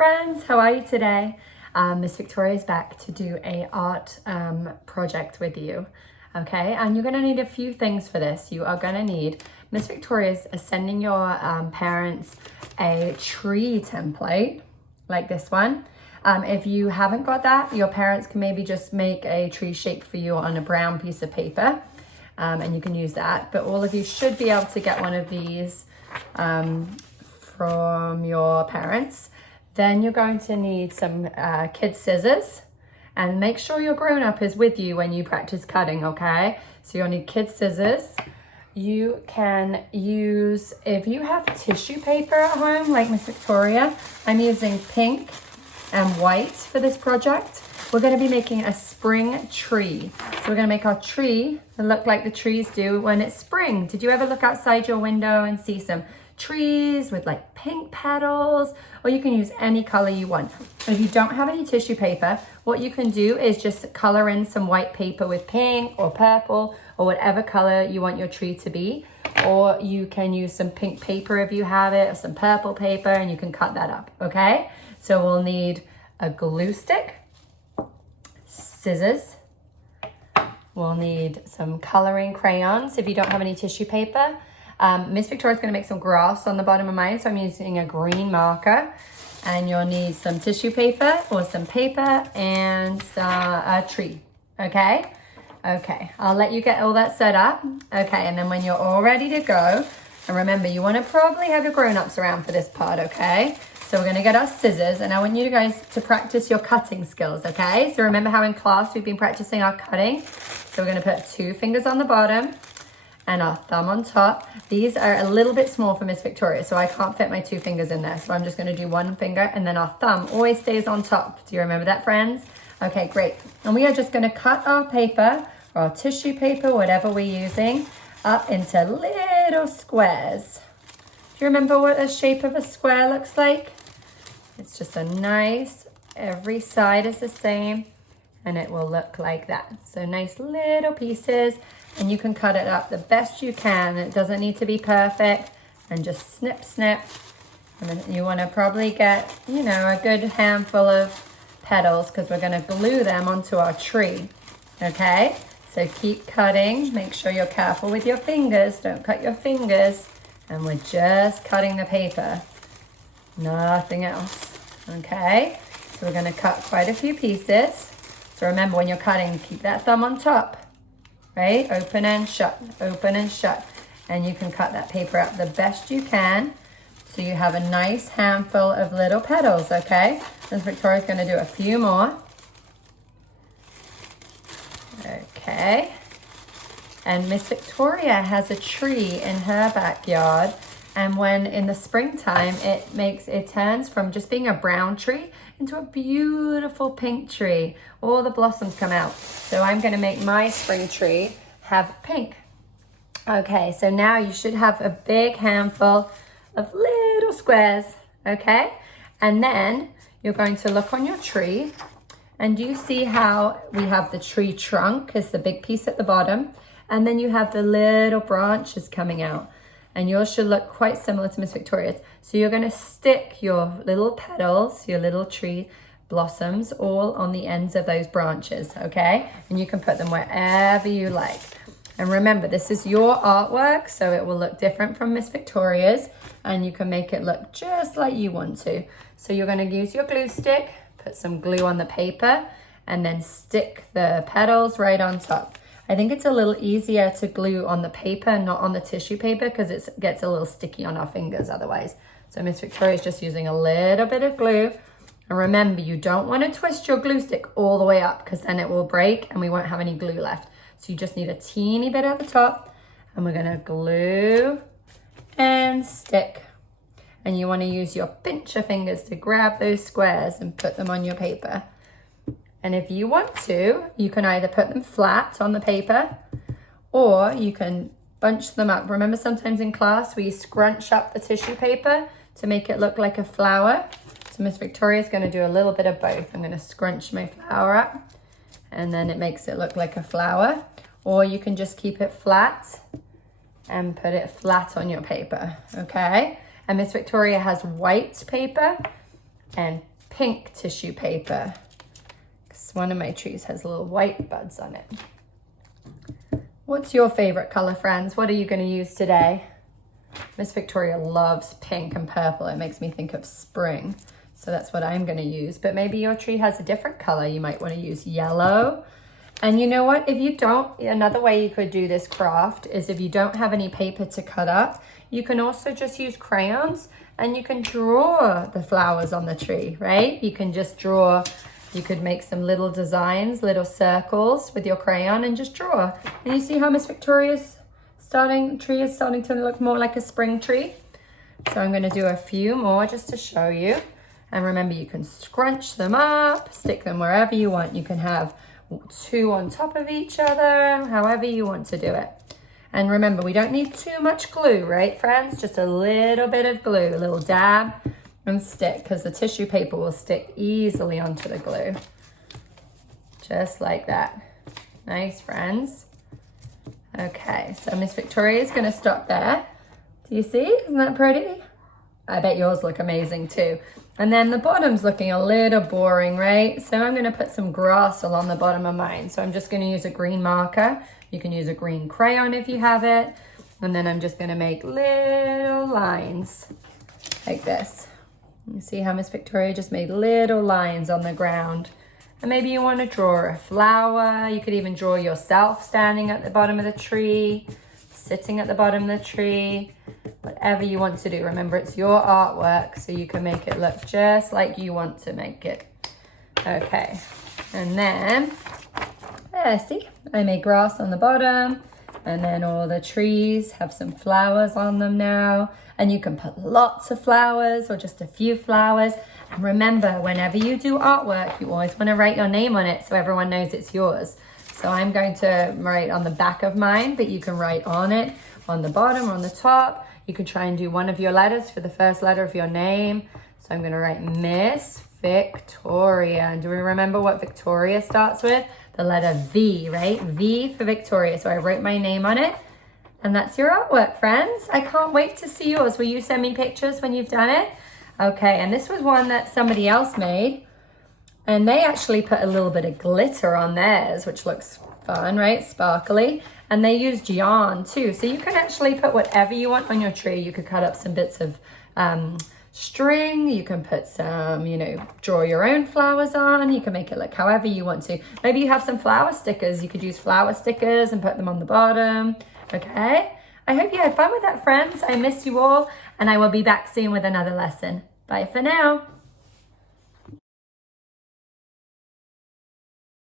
friends, how are you today? Miss Victoria is back to do a art project with you, okay? And you're gonna need a few things for this. You are gonna need, Miss Victoria is sending your parents a tree template, like this one. If you haven't got that, your parents can maybe just make a tree shape for you on a brown piece of paper, and you can use that. But all of you should be able to get one of these from your parents. Then you're going to need some kid scissors, and make sure your grown-up is with you when you practice cutting, okay? So you'll need kid scissors. You can use, if you have tissue paper at home, like Miss Victoria, I'm using pink and white for this project. We're gonna be making a spring tree. So we're gonna make our tree look like the trees do when it's spring. Did you ever look outside your window and see some trees with like pink petals? Or you can use any color you want. And if you don't have any tissue paper, what you can do is just color in some white paper with pink or purple or whatever color you want your tree to be. Or you can use some pink paper if you have it, or some purple paper, and you can cut that up, okay? So we'll need a glue stick, scissors, we'll need some coloring crayons if you don't have any tissue paper. Miss Victoria's gonna make some grass on the bottom of mine, so I'm using a green marker. And you'll need some tissue paper or some paper and a tree, okay? Okay, I'll let you get all that set up. Okay, and then when you're all ready to go, and remember, you wanna probably have your grown-ups around for this part, okay? So we're gonna get our scissors, and I want you guys to practice your cutting skills, okay? So remember how in class we've been practicing our cutting? So we're gonna put 2 fingers on the bottom and our thumb on top. These are a little bit small for Miss Victoria, so I can't fit my 2 fingers in there. So I'm just gonna do 1 finger, and then our thumb always stays on top. Do you remember that, friends? Okay, great. And we are just gonna cut our paper, or our tissue paper, whatever we're using, up into little squares. Do you remember what the shape of a square looks like? It's just a nice, every side is the same, and it will look like that. So nice little pieces, and you can cut it up the best you can. It doesn't need to be perfect, and just snip, snip. And then you wanna probably get, you know, a good handful of petals, because we're gonna glue them onto our tree, okay? So keep cutting, make sure you're careful with your fingers, don't cut your fingers, and we're just cutting the paper, nothing else, okay? So we're gonna cut quite a few pieces. So remember, when you're cutting, keep that thumb on top, right? Open and shut, open and shut. And you can cut that paper up the best you can, so you have a nice handful of little petals, okay? Miss Victoria's gonna do a few more. Okay. And Miss Victoria has a tree in her backyard, and when in the springtime, it turns from just being a brown tree into a beautiful pink tree. All the blossoms come out. So I'm gonna make my spring tree have pink. Okay, so now you should have a big handful of little squares, okay? And then you're going to look on your tree, and do you see how we have the tree trunk is the big piece at the bottom, and then you have the little branches coming out, and yours should look quite similar to Miss Victoria's. So you're gonna stick your little petals, your little tree blossoms, all on the ends of those branches, okay? And you can put them wherever you like. And remember, this is your artwork, so it will look different from Miss Victoria's, and you can make it look just like you want to. So you're gonna use your glue stick, put some glue on the paper, and then stick the petals right on top. I think it's a little easier to glue on the paper, not on the tissue paper, because it gets a little sticky on our fingers otherwise. So Miss Victoria's just using a little bit of glue. And remember, you don't want to twist your glue stick all the way up, because then it will break and we won't have any glue left. So you just need a teeny bit at the top, and we're gonna glue and stick. And you want to use your pincher fingers to grab those squares and put them on your paper. And if you want to, you can either put them flat on the paper, or you can bunch them up. Remember, sometimes in class we scrunch up the tissue paper to make it look like a flower. So Miss Victoria's going to do a little bit of both. I'm going to scrunch my flower up, and then it makes it look like a flower. Or you can just keep it flat and put it flat on your paper, okay? And Miss Victoria has white paper and pink tissue paper. Because one of my trees has little white buds on it. What's your favorite color, friends? What are you going to use today? Miss Victoria loves pink and purple. It makes me think of spring. So that's what I'm going to use. But maybe your tree has a different color. You might want to use yellow. And you know what? If you don't, another way you could do this craft is if you don't have any paper to cut up, you can also just use crayons and you can draw the flowers on the tree, right? You can just draw, you could make some little designs, little circles with your crayon and just draw. And you see how Miss Victoria's tree is starting to look more like a spring tree. So I'm going to do a few more just to show you. And remember, you can scrunch them up, stick them wherever you want. You can have 2 on top of each other, however you want to do it. And remember, we don't need too much glue, right, friends? Just a little bit of glue, a little dab and stick, because the tissue paper will stick easily onto the glue. Just like that. Nice, friends. Okay, so Miss Victoria is going to stop there. Do you see? Isn't that pretty? I bet yours look amazing too. And then the bottom's looking a little boring, right? So I'm going to put some grass along the bottom of mine. So I'm just going to use a green marker. You can use a green crayon if you have it. And then I'm just going to make little lines like this. You see how Miss Victoria just made little lines on the ground. And maybe you want to draw a flower. You could even draw yourself standing at the bottom of the tree, sitting at the bottom of the tree. Whatever you want to do. Remember, it's your artwork, so you can make it look just like you want to make it. Okay, and then, there, see? I made grass on the bottom, and then all the trees have some flowers on them now. And you can put lots of flowers or just a few flowers. And remember, whenever you do artwork, you always want to write your name on it so everyone knows it's yours. So I'm going to write on the back of mine, but you can write on it, on the bottom, or on the top. You can try and do one of your letters for the first letter of your name. So I'm going to write Miss Victoria. And do we remember what Victoria starts with? The letter V, right? V for Victoria. So I wrote my name on it. And that's your artwork, friends. I can't wait to see yours. Will you send me pictures when you've done it? Okay, and this was one that somebody else made. And they actually put a little bit of glitter on theirs, which looks fun, right? Sparkly. And they used yarn too. So you can actually put whatever you want on your tree. You could cut up some bits of string. You can put some, draw your own flowers on. You can make it look however you want to. Maybe you have some flower stickers. You could use flower stickers and put them on the bottom. Okay? I hope you had fun with that, friends. I miss you all. And I will be back soon with another lesson. Bye for now.